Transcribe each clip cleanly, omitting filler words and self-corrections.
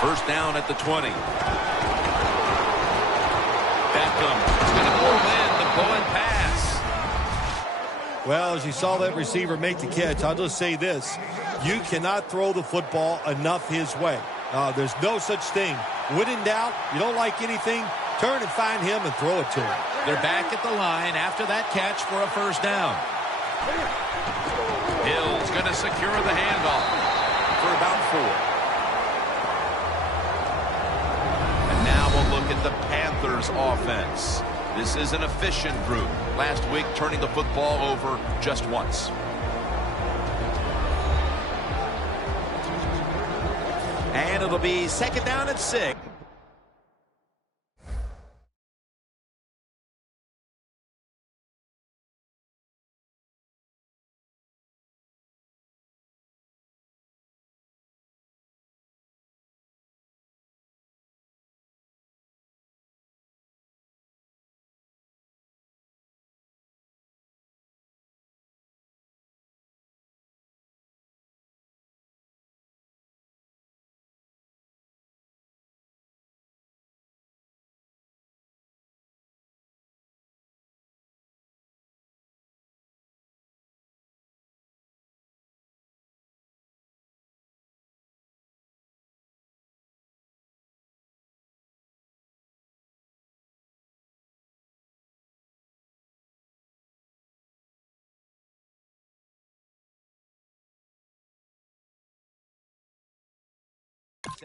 First down at the 20. Beckham is going to pull in the Bowen pass. Well, as you saw that receiver make the catch, I'll just say this. You cannot throw the football enough his way. There's no such thing. When in doubt, you don't like anything, turn and find him and throw it to him. They're back at the line after that catch for a first down. Hill's going to secure the handoff for about 4. And now we'll look at the Panthers offense. This is an efficient group. Last week, turning the football over just once. And it'll be second down at 6.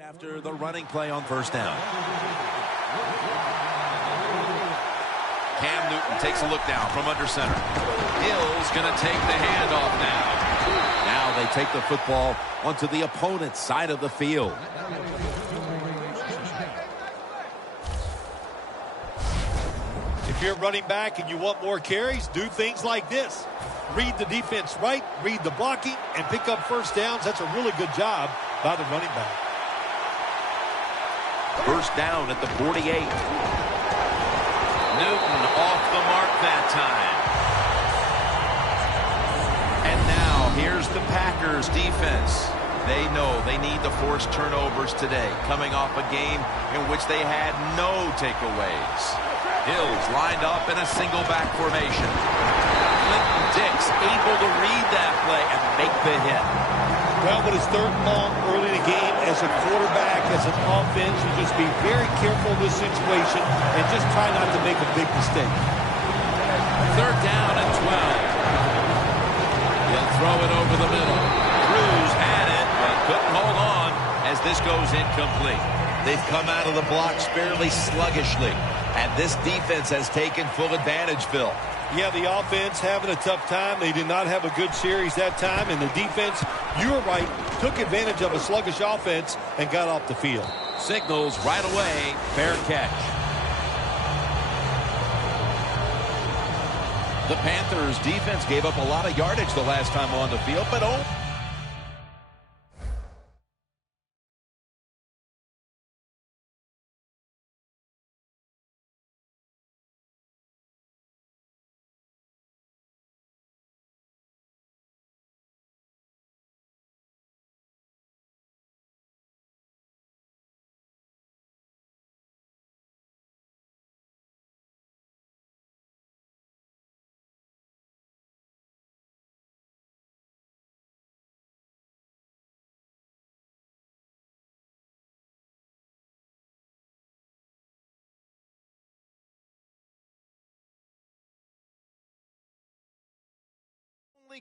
After the running play on first down. Cam Newton takes a look down from under center. Hill's going to take the handoff now. Now they take the football onto the opponent's side of the field. If you're running back and you want more carries, do things like this. Read the defense right, read the blocking, and pick up first downs. That's a really good job by the running back. First down at the 48. Newton off the mark that time. And now here's the Packers defense. They know they need to force turnovers today, coming off a game in which they had no takeaways. Hill's lined up in a single back formation. Clinton Dix able to read that play and make the hit. Well, but it's third and long early in the game. As a quarterback, as an offense, you just be very careful in this situation and just try not to make a big mistake. Third down and 12. He'll throw it over the middle. Cruz had it, but couldn't hold on as this goes incomplete. They've come out of the blocks fairly sluggishly, and this defense has taken full advantage, Phil. Yeah, the offense having a tough time. They did not have a good series that time, and the defense, you were right, took advantage of a sluggish offense and got off the field. Signals right away, fair catch. The Panthers defense gave up a lot of yardage the last time on the field, but only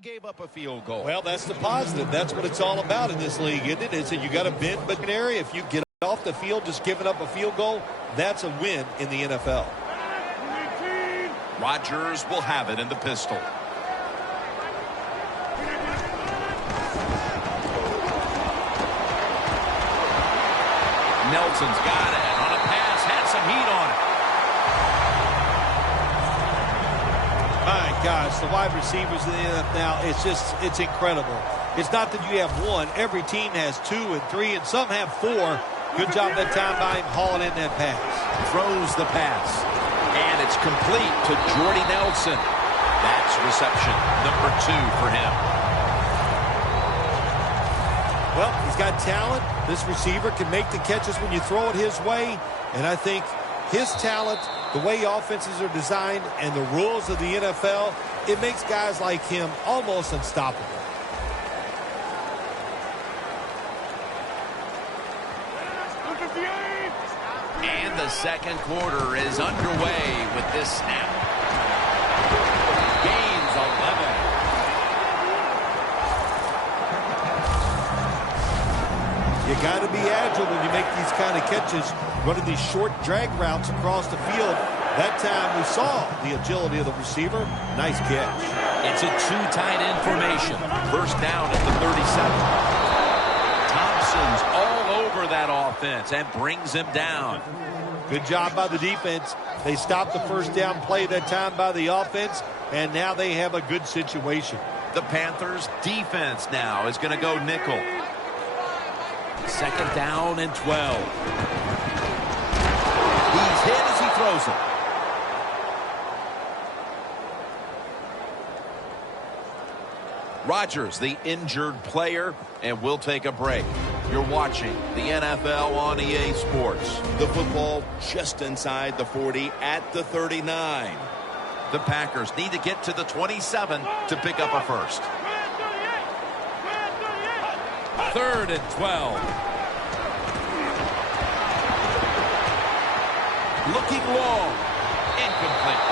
gave up a field goal. Well, that's the positive. That's what it's all about in this league, isn't it? It's that you got to bend but an area. If you get off the field just giving up a field goal, that's a win in the NFL. Rodgers will have it in the pistol. Nelson's got it on a pass, had some heat on it. My gosh, the wide receivers in the NFL now, it's incredible. It's not that you have one. Every team has 2 and 3, and some have 4. Good job that time by him hauling in that pass. Throws the pass, and it's complete to Jordy Nelson. That's reception number 2 for him. Well, he's got talent. This receiver can make the catches when you throw it his way. And I think his talent, the way offenses are designed, and the rules of the NFL, it makes guys like him almost unstoppable. And the second quarter is underway with this snap. Gains 11. You got to be agile when you make these kind of catches, running these short drag routes across the field. That time we saw the agility of the receiver. Nice catch. It's a two tight end formation. First down at the 37. Thompson's all over that offense and brings him down. Good job by the defense. They stopped the first down play that time by the offense, and now they have a good situation. The Panthers defense now is going to go nickel. Second down and 12. He's hit as he throws it. Rodgers, the injured player, and we'll take a break. You're watching the NFL on EA Sports. The football just inside the 40 at the 39. The Packers need to get to the 27 to pick up a first. Third and 12. Looking long. Incomplete.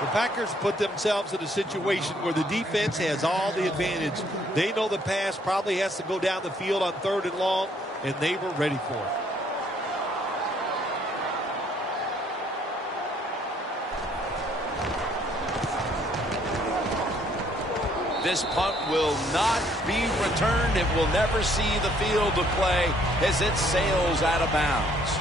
The Packers put themselves in a situation where the defense has all the advantage. They know the pass probably has to go down the field on third and long, and they were ready for it. This punt will not be returned. It will never see the field of play as it sails out of bounds.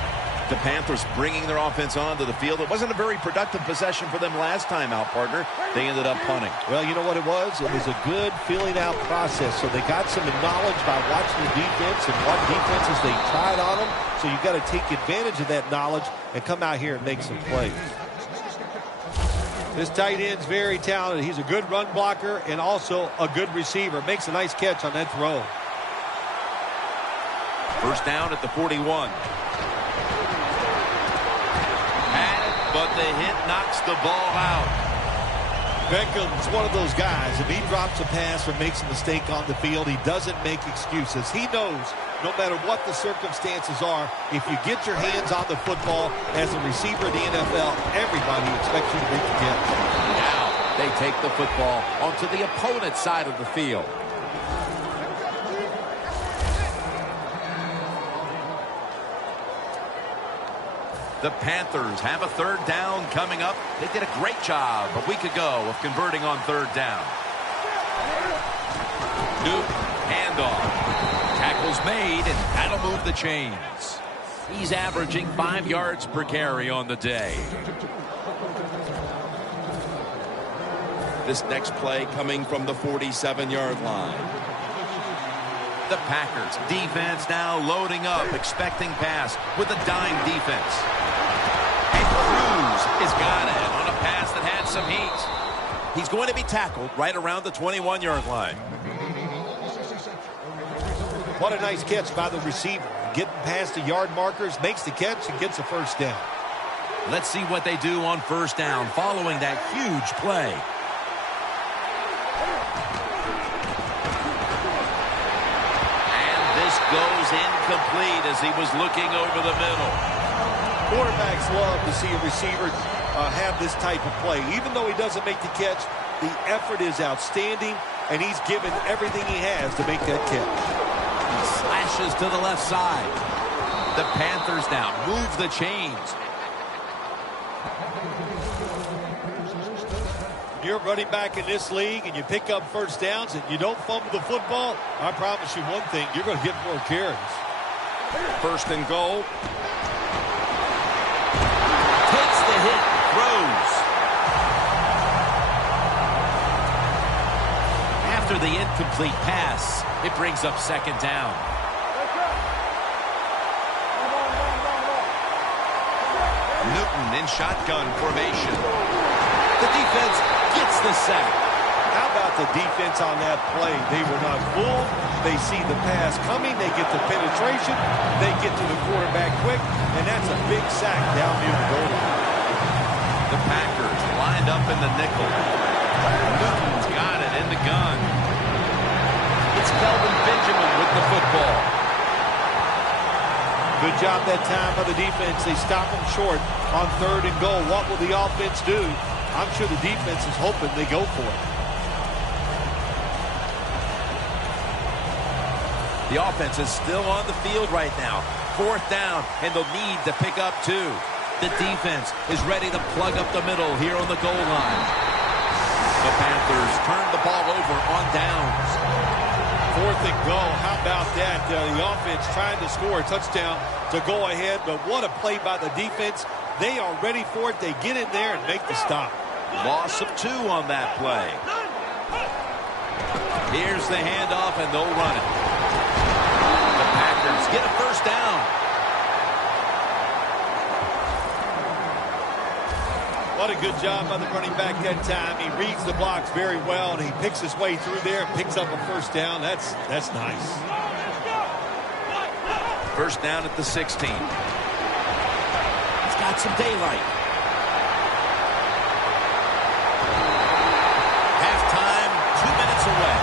The Panthers bringing their offense onto the field. It wasn't a very productive possession for them last time out, partner. They ended up punting. Well, you know what it was? It was a good filling out process. So they got some knowledge by watching the defense and what defenses they tried on them. So you've got to take advantage of that knowledge and come out here and make some plays. This tight end's very talented. He's a good run blocker and also a good receiver. Makes a nice catch on that throw. First down at the 41. But the hit knocks the ball out. Beckham's one of those guys. If he drops a pass or makes a mistake on the field, he doesn't make excuses. He knows no matter what the circumstances are, if you get your hands on the football as a receiver in the NFL, everybody expects you to make the catch. Now they take the football onto the opponent's side of the field. The Panthers have a third down coming up. They did a great job a week ago of converting on third down. Newton, handoff. Tackle's made, and that'll move the chains. He's averaging 5 yards per carry on the day. This next play coming from the 47-yard line. The Packers defense now loading up, expecting pass with a dime defense. And Cruz has got it on a pass that had some heat. He's going to be tackled right around the 21-yard line. What a nice catch by the receiver. Getting past the yard markers, makes the catch, and gets a first down. Let's see what they do on first down following that huge play. Goes incomplete as he was looking over the middle. Quarterbacks love to see a receiver have this type of play. Even though he doesn't make the catch, the effort is outstanding, and he's given everything he has to make that catch. He slashes to the left side. The Panthers now move the chains. You're running back in this league and you pick up first downs and you don't fumble the football, I promise you one thing, you're going to get more carries. First and goal. Takes the hit, throws. After the incomplete pass, it brings up second down. Newton in shotgun formation. The defense gets the sack. How about the defense on that play? They were not fooled. They see the pass coming. They get the penetration. They get to the quarterback quick, and that's a big sack down near the goal line. The Packers lined up in the nickel. Newton's got it in the gun. It's Kelvin Benjamin with the football. Good job that time by the defense. They stop them short on 3rd and goal. What will the offense do? I'm sure the defense is hoping they go for it. The offense is still on the field right now. 4th down, and they'll need to pick up 2. The defense is ready to plug up the middle here on the goal line. The Panthers turn the ball over on downs. 4th and goal. How about that? The offense trying to score a touchdown to go ahead, but what a play by the defense. They are ready for it. They get in there and make the stop. Loss of 2 on that play. Here's the handoff, and they'll run it. The Packers get a 1st down. What a good job by the running back that time. He reads the blocks very well, and he picks his way through there, picks up a 1st down. That's nice. 1st down at the 16. He's got some daylight. Halftime, 2 minutes away.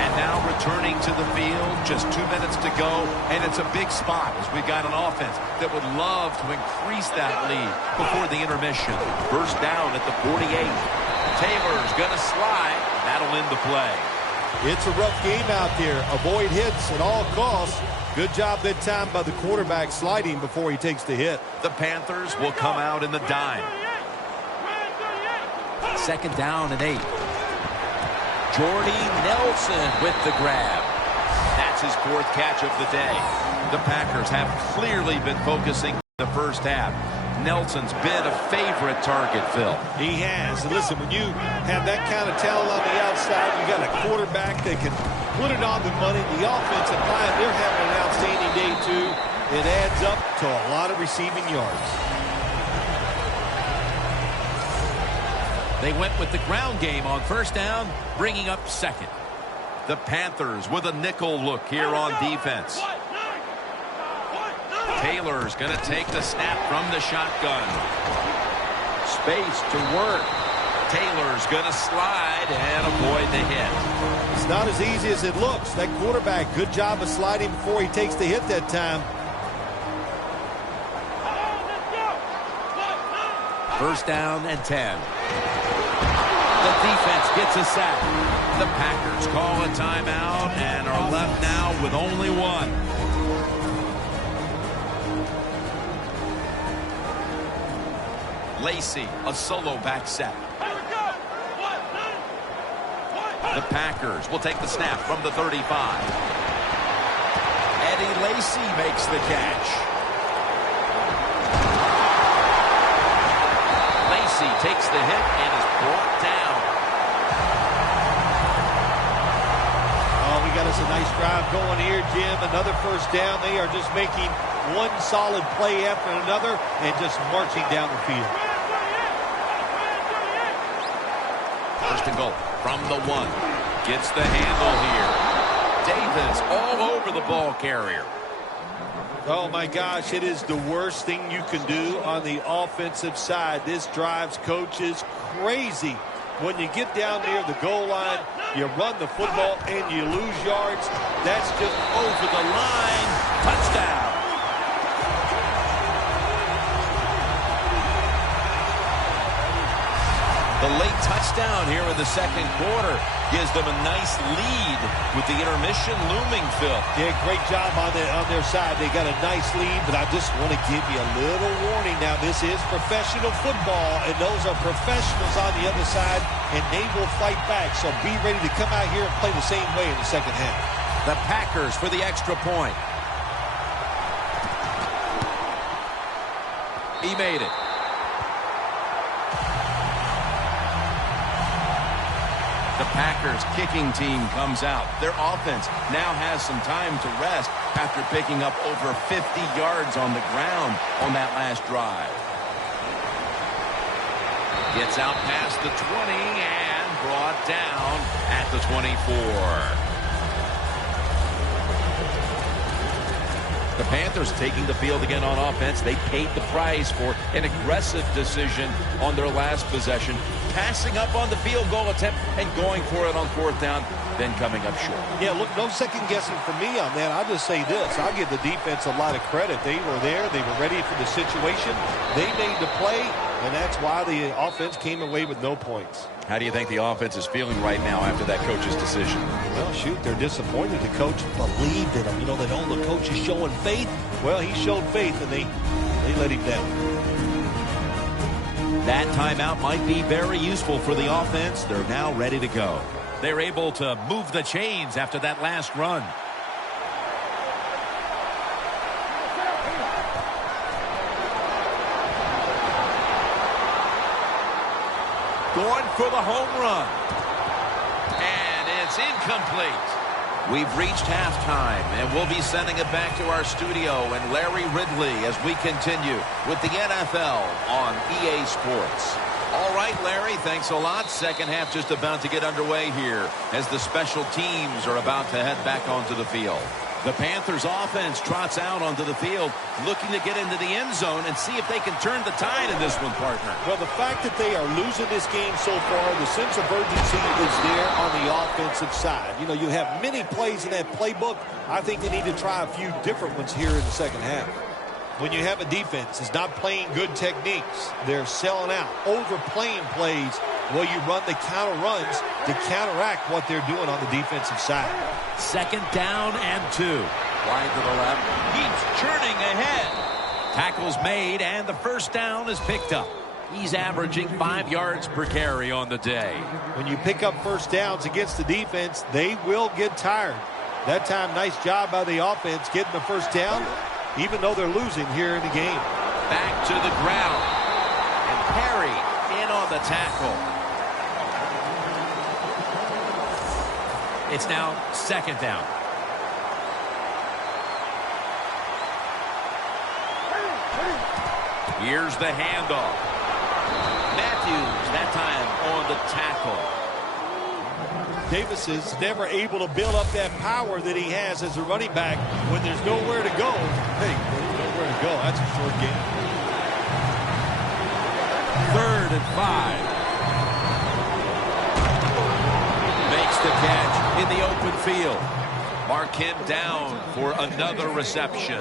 And now returning to the field, just 2 minutes to go, and it's a big spot as we've got an offense that would love to increase that lead before the intermission. 1st down at the 48. Taylor's going to slide. That'll end the play. It's a rough game out there. Avoid hits at all costs. Good job that time by the quarterback sliding before he takes the hit. The Panthers will come out in the dime. 2nd down and 8. Jordy Nelson with the grab. That's his 4th catch of the day. The Packers have clearly been focusing the 1st half. Nelson's been a favorite target, Phil. He has. And listen, when you have that kind of talent on the outside, you got a quarterback that can put it on the money. The offensive line, they're having an outstanding day, too. It adds up to a lot of receiving yards. They went with the ground game on 1st down, bringing up 2nd. The Panthers with a nickel look here on defense. Taylor's going to take the snap from the shotgun. Space to work. Taylor's going to slide and avoid the hit. It's not as easy as it looks. That quarterback, good job of sliding before he takes the hit that time. 1st down and 10. The defense gets a sack. The Packers call a timeout and are left now with only 1. Lacey, a solo back set. The Packers will take the snap from the 35. Eddie Lacey makes the catch. Lacey takes the hit and is brought down. Oh, we got us a nice drive going here, Jim. Another 1st down. They are just making one solid play after another and just marching down the field. 1st and goal from the 1. Gets the handle here. Davis all over the ball carrier. Oh, my gosh, it is the worst thing you can do on the offensive side. This drives coaches crazy. When you get down near the goal line, you run the football and you lose yards. That's just over the line. Touchdown. The late touchdown here in the 2nd quarter gives them a nice lead with the intermission looming, Phil. Yeah, great job on their side. They got a nice lead, but I just want to give you a little warning now. This is professional football, and those are professionals on the other side, and they will fight back. So be ready to come out here and play the same way in the 2nd half. The Packers for the extra point. He made it. The Packers kicking team comes out. Their offense now has some time to rest after picking up over 50 yards on the ground on that last drive. Gets out past the 20 and brought down at the 24. The Panthers taking the field again on offense. They paid the price for an aggressive decision on their last possession, passing up on the field goal attempt and going for it on fourth down, then coming up short. Yeah, look, no second guessing for me on that. I'll just say this. I'll give the defense a lot of credit. They were there. They were ready for the situation. They made the play, and that's why the offense came away with no points. How do you think the offense is feeling right now after that coach's decision? Well, shoot, they're disappointed. The coach believed in him. You know, they know the coach is showing faith. Well, he showed faith, and they let him down. That timeout might be very useful for the offense. They're now ready to go. They're able to move the chains after that last run. Going for the home run. And it's incomplete. We've reached halftime, and we'll be sending it back to our studio and Larry Ridley as we continue with the NFL on EA Sports. All right, Larry, thanks a lot. Second half just about to get underway here as the special teams are about to head back onto the field. The Panthers offense trots out onto the field, looking to get into the end zone and see if they can turn the tide in this one, partner. Well, the fact that they are losing this game so far, the sense of urgency is there on the offensive side. You know, you have many plays in that playbook. I think they need to try a few different ones here in the second half. When you have a defense that's not playing good techniques, they're selling out, overplaying plays. Well, you run the counter runs to counteract what they're doing on the defensive side. Second down and 2. Wide to the left. Keeps churning ahead. Tackles made, and the first down is picked up. He's averaging 5 yards per carry on the day. When you pick up first downs against the defense, they will get tired. That time, nice job by the offense getting the first down, even though they're losing here in the game. Back to the ground. And Perry in on the tackle. It's now second down. Here's the handoff. Matthews, that time on the tackle. Davis is never able to build up that power that he has as a running back when there's nowhere to go. Hey, there's nowhere to go. That's a short game. 3rd and 5. Makes the catch in the open field. Mark him down for another reception.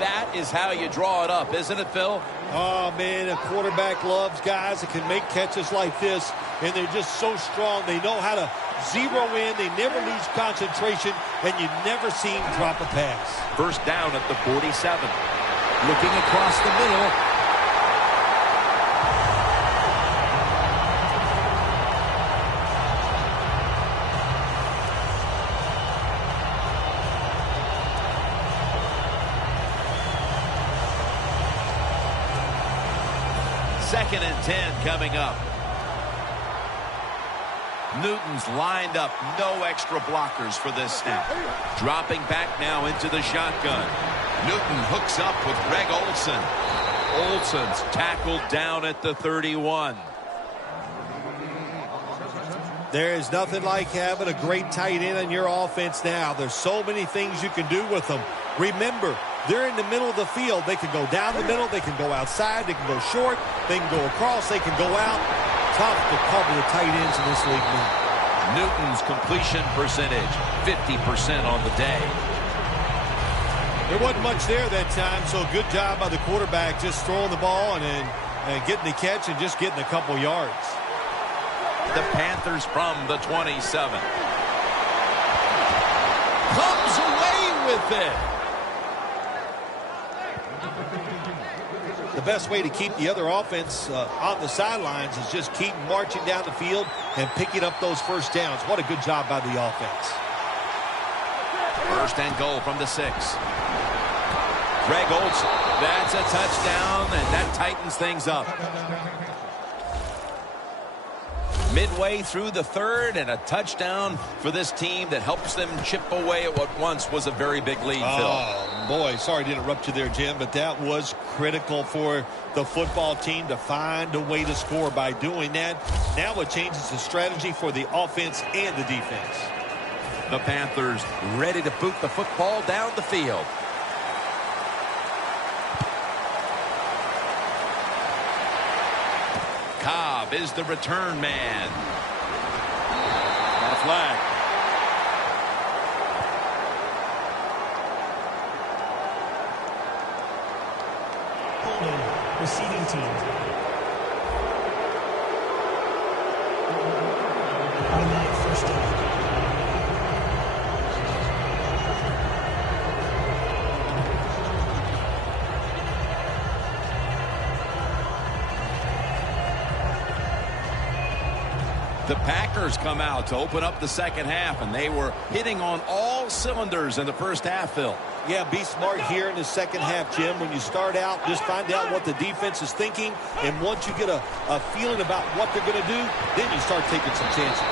That is how you draw it up, isn't it, Phil? Oh, man, a quarterback loves guys that can make catches like this, and they're just so strong. They know how to zero in. They never lose concentration, and you never see him drop a pass. First down at the 47. Looking across the middle. Second and 10 coming up. Newton's lined up. No extra blockers for this snap. Dropping back now into the shotgun. Newton hooks up with Greg Olsen. Olsen's tackled down at the 31. There is nothing like having a great tight end in your offense now. There's so many things you can do with them. Remember, they're in the middle of the field. They can go down the middle. They can go outside. They can go short. They can go across. They can go out. Tough to cover the tight ends in this league now. Newton's completion percentage, 50% on the day. There wasn't much there that time, so good job by the quarterback just throwing the ball and getting the catch and just getting a couple yards. The Panthers from the 27. Comes away with it. The best way to keep the other offense on the sidelines is just keep marching down the field and picking up those first downs. What a good job by the offense. First and goal from the 6. Greg Olsen. That's a touchdown, and that tightens things up. Midway through the third, and a touchdown for this team that helps them chip away at what once was a very big lead, Phil. Oh, boy, sorry to interrupt you there, Jim, but that was critical for the football team to find a way to score by doing that. Now it changes the strategy for the offense and the defense. The Panthers ready to boot the football down the field. Cobb is the return man. Got a flag. Holding, receiving team. Automatic first down. The Packers come out to open up the second half, and they were hitting on all cylinders in the first half, Phil. Yeah, be smart here in the second half, Jim. When you start out, just find out what the defense is thinking, and once you get a feeling about what they're going to do, then you start taking some chances.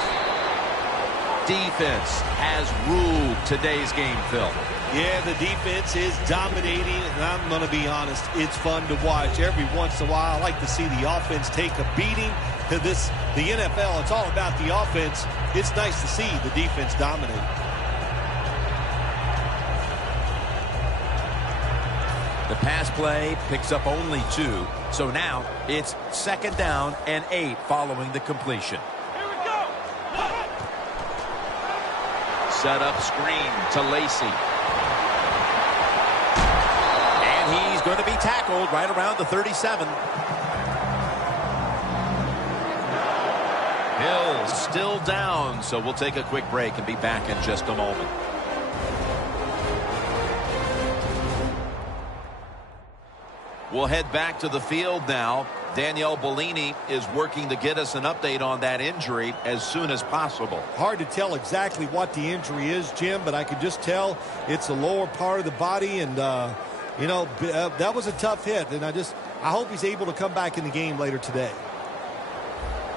Defense has ruled today's game, Phil. Yeah, the defense is dominating, and I'm going to be honest, it's fun to watch. Every once in a while, I like to see the offense take a beating. The NFL, it's all about the offense. It's nice to see the defense dominate. The pass play picks up only 2, so now it's 2nd down and 8 following the completion. Here we go. Set up screen to Lacey. And he's going to be tackled right around the 37. Hill still down, so we'll take a quick break and be back in just a moment. We'll head back to the field now. Danielle Bellini is working to get us an update on that injury as soon as possible. Hard to tell exactly what the injury is, Jim, but I can just tell it's the lower part of the body, and that was a tough hit, and I hope he's able to come back in the game later today.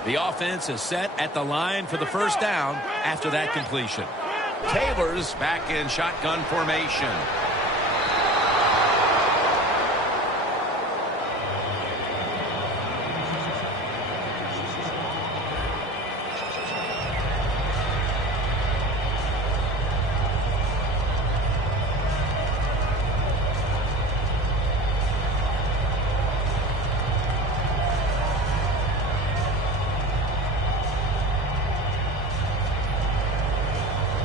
The offense is set at the line for the first down after that completion. Taylor's back in shotgun formation.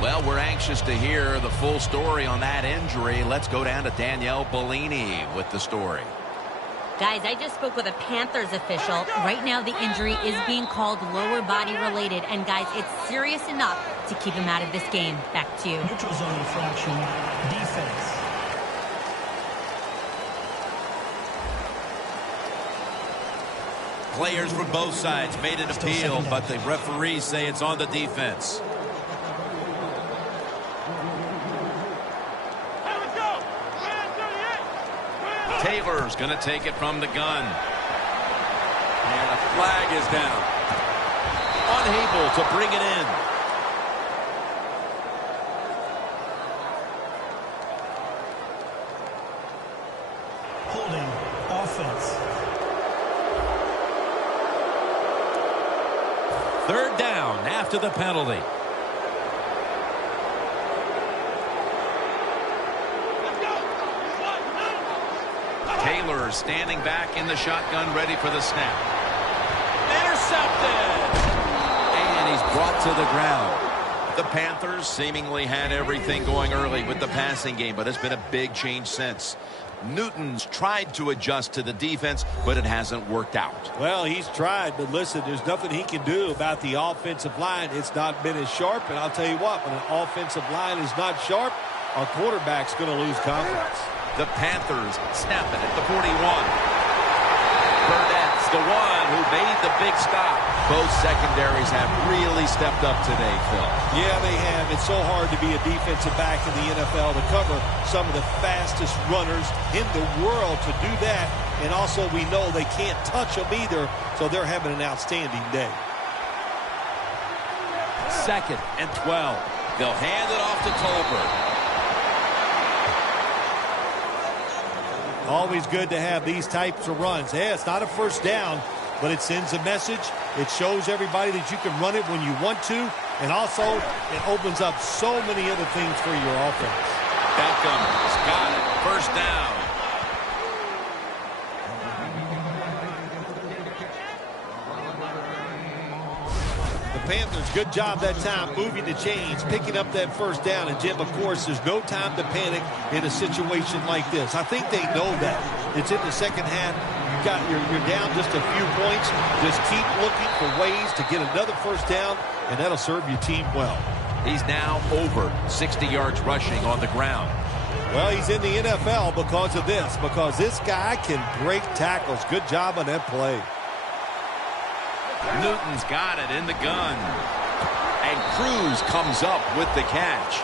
Well, we're anxious to hear the full story on that injury. Let's go down to Danielle Bellini with the story. Guys, I just spoke with a Panthers official. Right now, the injury is being called lower body related. And, guys, it's serious enough to keep him out of this game. Back to you. Neutral zone infraction, defense. Players from both sides made an appeal, but the referees say it's on the defense. Taylor's going to take it from the gun. And a flag is down. Unable to bring it in. Holding, offense. 3rd down after the penalty. Taylor standing back in the shotgun, ready for the snap. Intercepted! And he's brought to the ground. The Panthers seemingly had everything going early with the passing game, but it's been a big change since. Newton's tried to adjust to the defense, but it hasn't worked out. Well, he's tried, but listen, there's nothing he can do about the offensive line. It's not been as sharp, and I'll tell you what, when an offensive line is not sharp, our quarterback's going to lose confidence. The Panthers snap it at the 41. Burnett's the one who made the big stop. Both secondaries have really stepped up today, Phil. Yeah, they have. It's so hard to be a defensive back in the NFL to cover some of the fastest runners in the world to do that. And also we know they can't touch them either, so they're having an outstanding day. 2nd and 12. They'll hand it off to Tolbert. Always good to have these types of runs. Yeah, it's not a first down, but it sends a message. It shows everybody that you can run it when you want to, and also it opens up so many other things for your offense. Beckham's got it. First down. Panthers, good job that time moving the chains, picking up that first down. And, Jim, of course, there's no time to panic in a situation like this. I think they know that. It's in the second half. You're down just a few points. Just keep looking for ways to get another first down, and that'll serve your team well. He's now over 60 yards rushing on the ground. Well, he's in the NFL because of this, because this guy can break tackles. Good job on that play. Newton's got it in the gun. And Cruz comes up with the catch.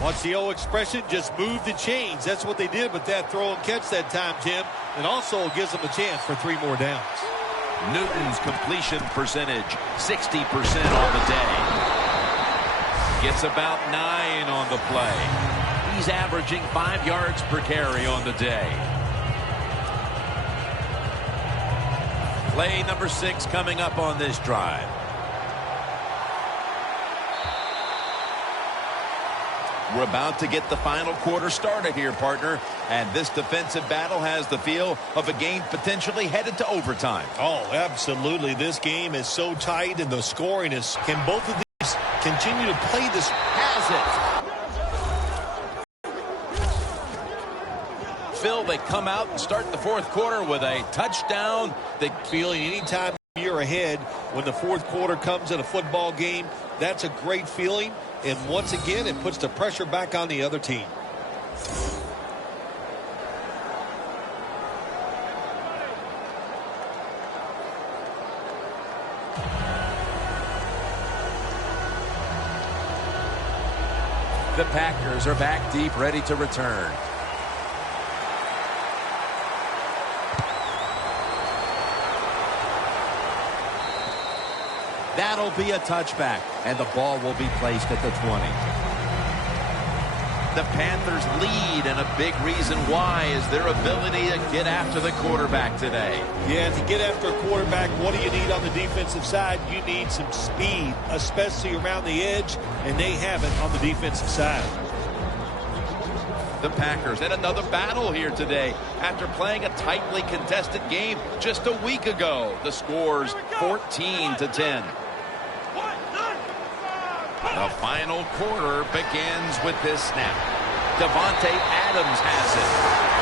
What's the old expression? Just move the chains. That's what they did with that throw and catch that time, Jim. And also gives them a chance for 3 more downs. Newton's completion percentage, 60% on the day. Gets about 9 on the play. He's averaging 5 yards per carry on the day. Play number 6 coming up on this drive. We're about to get the final quarter started here, partner. And this defensive battle has the feel of a game potentially headed to overtime. Oh, absolutely. This game is so tight and the scoring is... Can both of these continue to play this? Has it. Phil, they come out and start the fourth quarter with a touchdown. The feeling anytime you're ahead when the fourth quarter comes in a football game, that's a great feeling. And once again, it puts the pressure back on the other team. The Packers are back deep, ready to return. That'll be a touchback, and the ball will be placed at the 20. The Panthers lead, and a big reason why is their ability to get after the quarterback today. Yeah, to get after a quarterback, what do you need on the defensive side? You need some speed, especially around the edge, and they have it on the defensive side. The Packers had another battle here today after playing a tightly contested game just a week ago. The score's 14-10. The final quarter begins with this snap. Devontae Adams has it.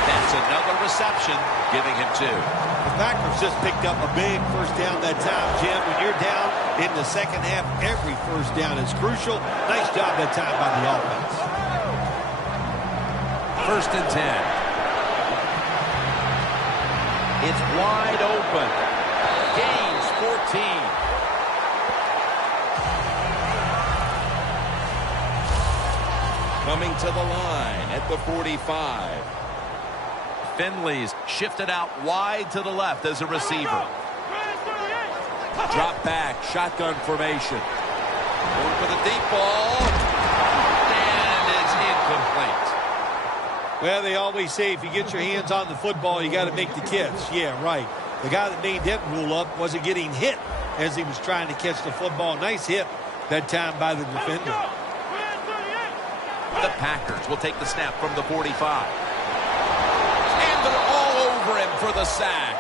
That's another reception, giving him 2. The Packers just picked up a big first down that time, Jim. When you're down in the second half, every first down is crucial. Nice job that time by the offense. 1st and 10. It's wide open. Gains 14. Coming to the line at the 45. Finley's shifted out wide to the left as a receiver. Drop back, shotgun formation. Going for the deep ball. And it's incomplete. Well, they always say if you get your hands on the football, you got to make the catch. Yeah, right. The guy that made that rule up wasn't getting hit as he was trying to catch the football. Nice hit that time by the defender. The Packers will take the snap from the 45. And they're all over him for the sack.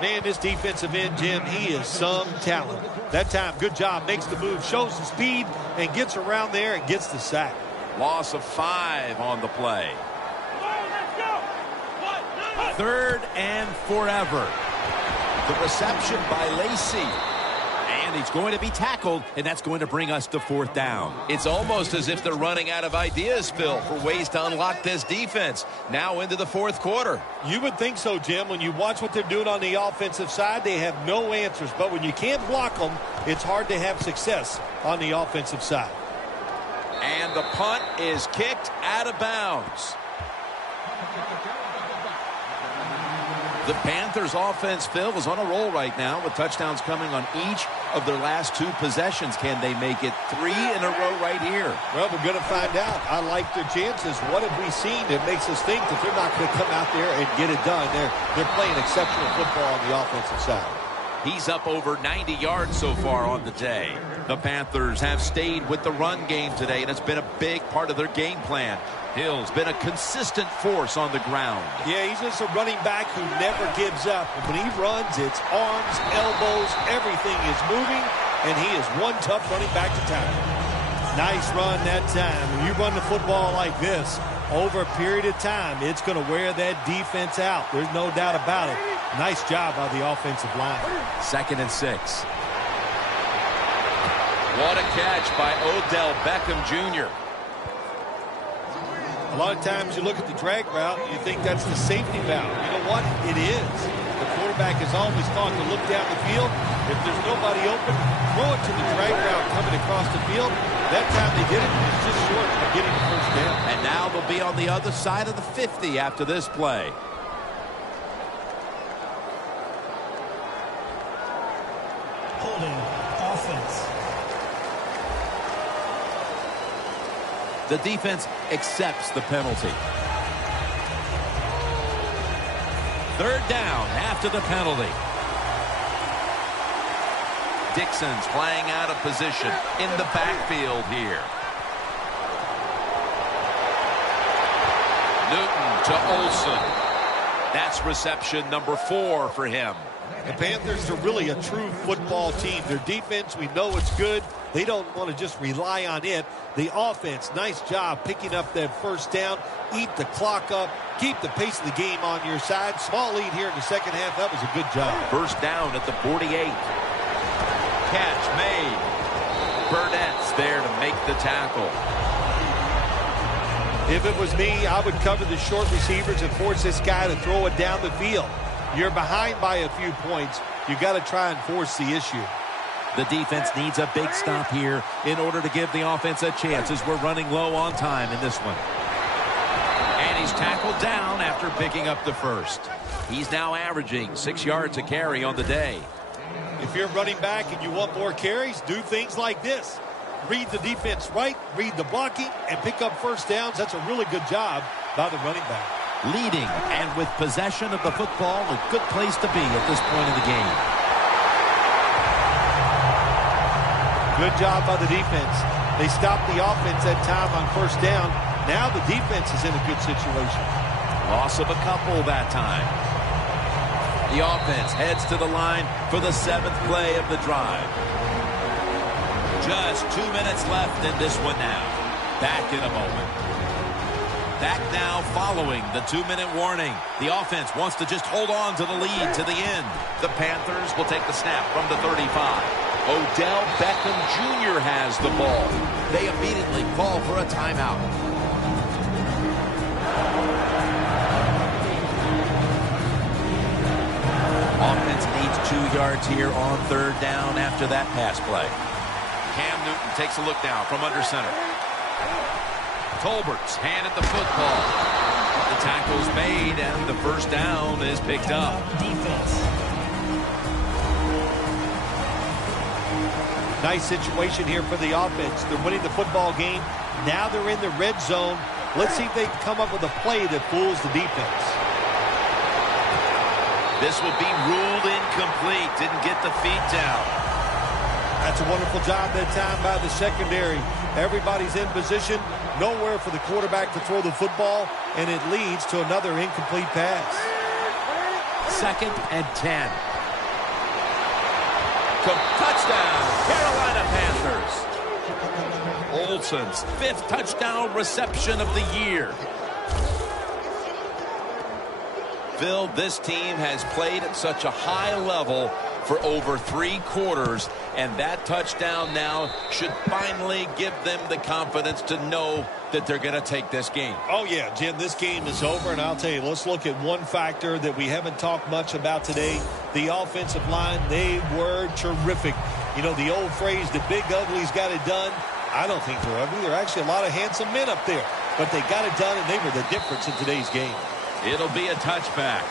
Man, this defensive end, Jim, he is some talent. That time, good job, makes the move, shows the speed, and gets around there and gets the sack. Loss of 5 on the play. 3rd and forever. The reception by Lacy. And he's going to be tackled, and that's going to bring us to 4th down. It's almost as if they're running out of ideas, Phil, for ways to unlock this defense. Now into the 4th quarter. You would think so, Jim. When you watch what they're doing on the offensive side, they have no answers. But when you can't block them, it's hard to have success on the offensive side. And the punt is kicked out of bounds. The Panthers offense, Phil, is on a roll right now with touchdowns coming on each of their last 2 possessions. Can they make it 3 in a row right here? Well, we're going to find out. I like their chances. What have we seen that makes us think that they're not going to come out there and get it done? They're playing exceptional football on the offensive side. He's up over 90 yards so far on the day. The Panthers have stayed with the run game today, and it's been a big part of their game plan. Hill's been a consistent force on the ground. Yeah, he's just a running back who never gives up. And when he runs, it's arms, elbows, everything is moving, and he is one tough running back to tackle. Nice run that time. When you run the football like this, over a period of time, it's going to wear that defense out. There's no doubt about it. Nice job by the offensive line. 2nd and 6. What a catch by Odell Beckham Jr. A lot of times you look at the drag route and you think that's the safety valve. You know what? It is. The quarterback is always taught to look down the field. If there's nobody open, throw it to the drag route coming across the field. That time they did it. It's just short of getting the first down. And now they'll be on the other side of the 50 after this play. Holding offense. The defense accepts the penalty. 3rd down after the penalty. Dixon's flying out of position in the backfield here. Newton to Olsen. That's reception number 4 for him. The Panthers are really a true football team. Their defense, we know it's good. They don't want to just rely on it. The offense, nice job picking up that first down. Eat the clock up. Keep the pace of the game on your side. Small lead here in the second half. That was a good job. First down at the 48. Catch made. Burnett's there to make the tackle. If it was me, I would cover the short receivers and force this guy to throw it down the field. You're behind by a few points. You've got to try and force the issue. The defense needs a big stop here in order to give the offense a chance as we're running low on time in this one. And he's tackled down after picking up the first. He's now averaging 6 yards a carry on the day. If you're running back and you want more carries, do things like this. Read the defense right, read the blocking, and pick up first downs. That's a really good job by the running back. Leading and with possession of the football, a good place to be at this point in the game. Good job by the defense. They stopped the offense that time on first down. Now the defense is in a good situation. Loss of a couple that time. The offense heads to the line for the 7th play of the drive. Just 2 minutes left in this one now. Back in a moment. Back now following the 2-minute warning. The offense wants to just hold on to the lead to the end. The Panthers will take the snap from the 35. Odell Beckham Jr. has the ball. They immediately call for a timeout. Offense needs 2 yards here on 3rd down after that pass play. Cam Newton takes a look down from under center. Tolbert's handed the football. The tackle's made, and the first down is picked up. Defense. Nice situation here for the offense. They're winning the football game. Now they're in the red zone. Let's see if they can come up with a play that fools the defense. This will be ruled incomplete. Didn't get the feet down. That's a wonderful job that time by the secondary. Everybody's in position. Nowhere for the quarterback to throw the football, and it leads to another incomplete pass. 2nd and 10. Touchdown, Carolina Panthers. Olsen's 5th touchdown reception of the year. Phil, this team has played at such a high level for over 3 quarters, and that touchdown now should finally give them the confidence to know that they're going to take this game. Oh, yeah, Jim, this game is over, and I'll tell you, let's look at one factor that we haven't talked much about today. The offensive line, they were terrific. You know, the old phrase, the big ugly's got it done. I don't think they're ugly. There are actually a lot of handsome men up there, but they got it done, and they were the difference in today's game. It'll be a touchback.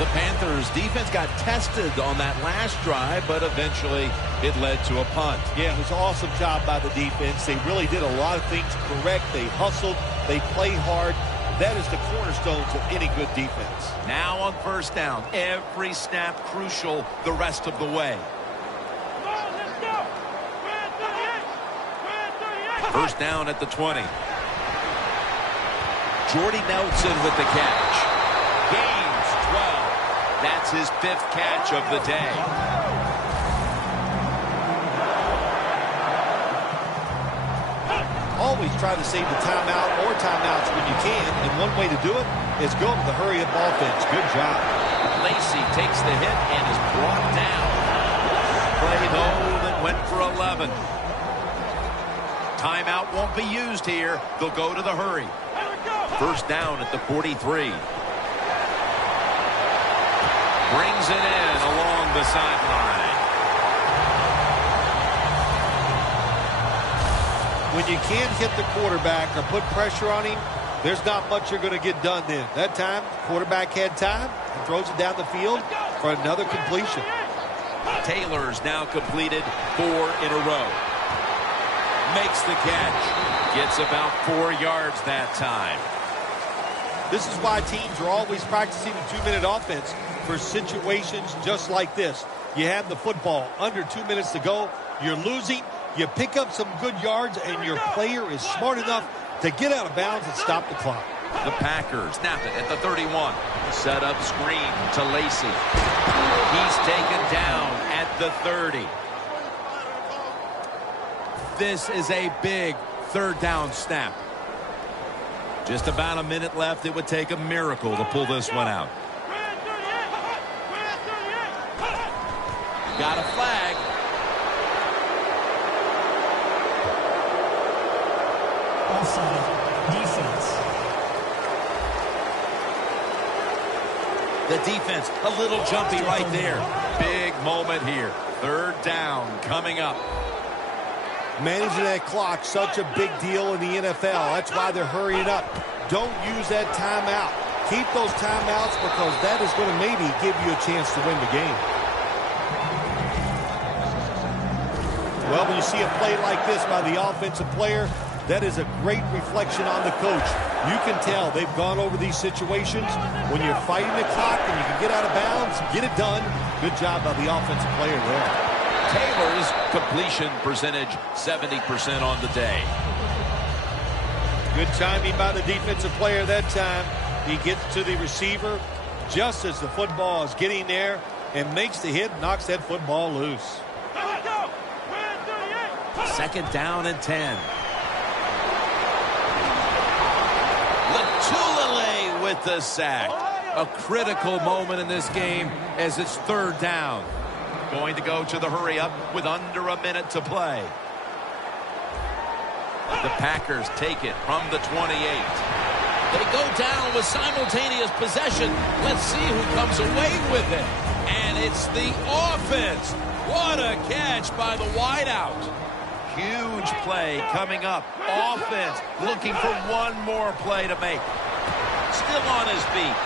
The Panthers defense got tested on that last drive, but eventually it led to a punt. Yeah, it was an awesome job by the defense. They really did a lot of things correct. They hustled. They played hard. That is the cornerstones of any good defense. Now on first down, every snap crucial the rest of the way. First down at the 20. Jordy Nelson with the catch. Gains 12. That's his 5th catch of the day. Always try to save the timeout or timeouts when you can, and one way to do it is go to the hurry-up offense. Good job. Lacey takes the hit and is brought down. Play though that went for 11. Timeout won't be used here. They'll go to the hurry. First down at the 43. Brings it in along the sideline. When you can't hit the quarterback or put pressure on him, there's not much you're going to get done then. That time, quarterback had time and throws it down the field for another completion. Taylor's now completed 4 in a row. Makes the catch. Gets about 4 yards that time. This is why teams are always practicing a 2-minute offense for situations just like this. You have the football under 2 minutes to go. You're losing. You pick up some good yards, and your player is smart enough to get out of bounds and stop the clock. The Packers snap it at the 31. Set up screen to Lacey. He's taken down at the 30. This is a big 3rd down snap. Just about a minute left. It would take a miracle to pull this one out. Got a flag. Offside. Defense. The defense a little jumpy right there. Big moment here. 3rd down coming up. Managing that clock, such a big deal in the NFL. That's why they're hurrying up. Don't use that timeout. Keep those timeouts because that is going to maybe give you a chance to win the game. Well, when you see a play like this by the offensive player, that is a great reflection on the coach. You can tell they've gone over these situations. When you're fighting the clock and you can get out of bounds, get it done. Good job by the offensive player there. Taylor's completion percentage 70% on the day. Good timing by the defensive player that time. He gets to the receiver just as the football is getting there and makes the hit, knocks that football loose. 2nd down and 10. Latulele with the sack. A critical moment in this game as it's 3rd down. Going to go to the hurry-up with under a minute to play. The Packers take it from the 28. They go down with simultaneous possession. Let's see who comes away with it. And it's the offense. What a catch by the wideout. Huge play coming up. Offense looking for one more play to make. Still on his feet.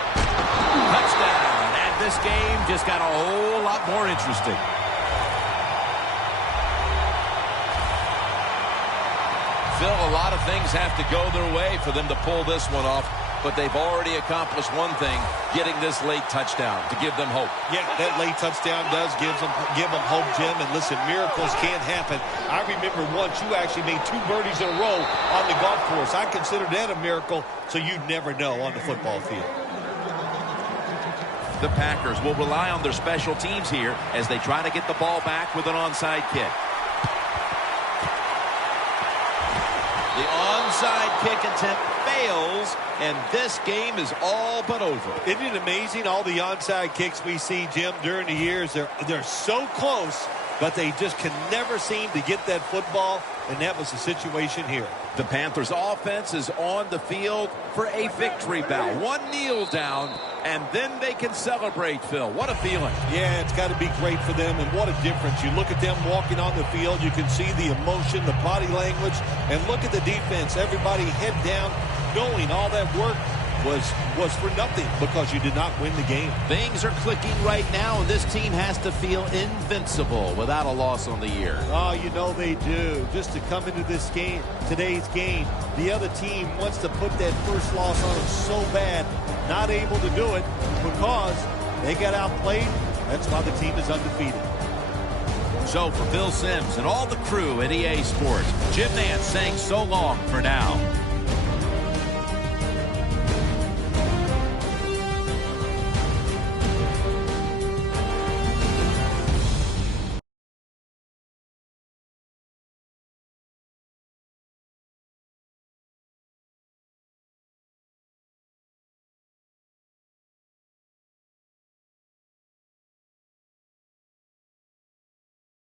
Touchdown. And this game just got a whole lot more interesting. Phil, a lot of things have to go their way for them to pull this one off, but they've already accomplished one thing, getting this late touchdown to give them hope. Yeah, that late touchdown does give them hope, Jim. And listen, miracles can't happen. I remember once you actually made 2 birdies in a row on the golf course. I consider that a miracle, so you never know on the football field. The Packers will rely on their special teams here as they try to get the ball back with an onside kick. The onside kick attempt fails, and this game is all but over. Isn't it amazing all the onside kicks we see, Jim, during the years? They're so close, but they just can never seem to get that football, and that was the situation here. The Panthers offense is on the field for a victory bow. One kneel down, and then they can celebrate, Phil. What a feeling. Yeah, it's got to be great for them, and what a difference. You look at them walking on the field, you can see the emotion, the body language, and look at the defense. Everybody head down, knowing all that work was for nothing because you did not win the game. Things are clicking right now, and this team has to feel invincible without a loss on the year. Oh, you know they do. Just to come into this game, today's game, the other team wants to put that first loss on them so bad, not able to do it because they got outplayed. That's why the team is undefeated. So for Phil Simms and all the crew at EA Sports, Jim Nance saying so long for now.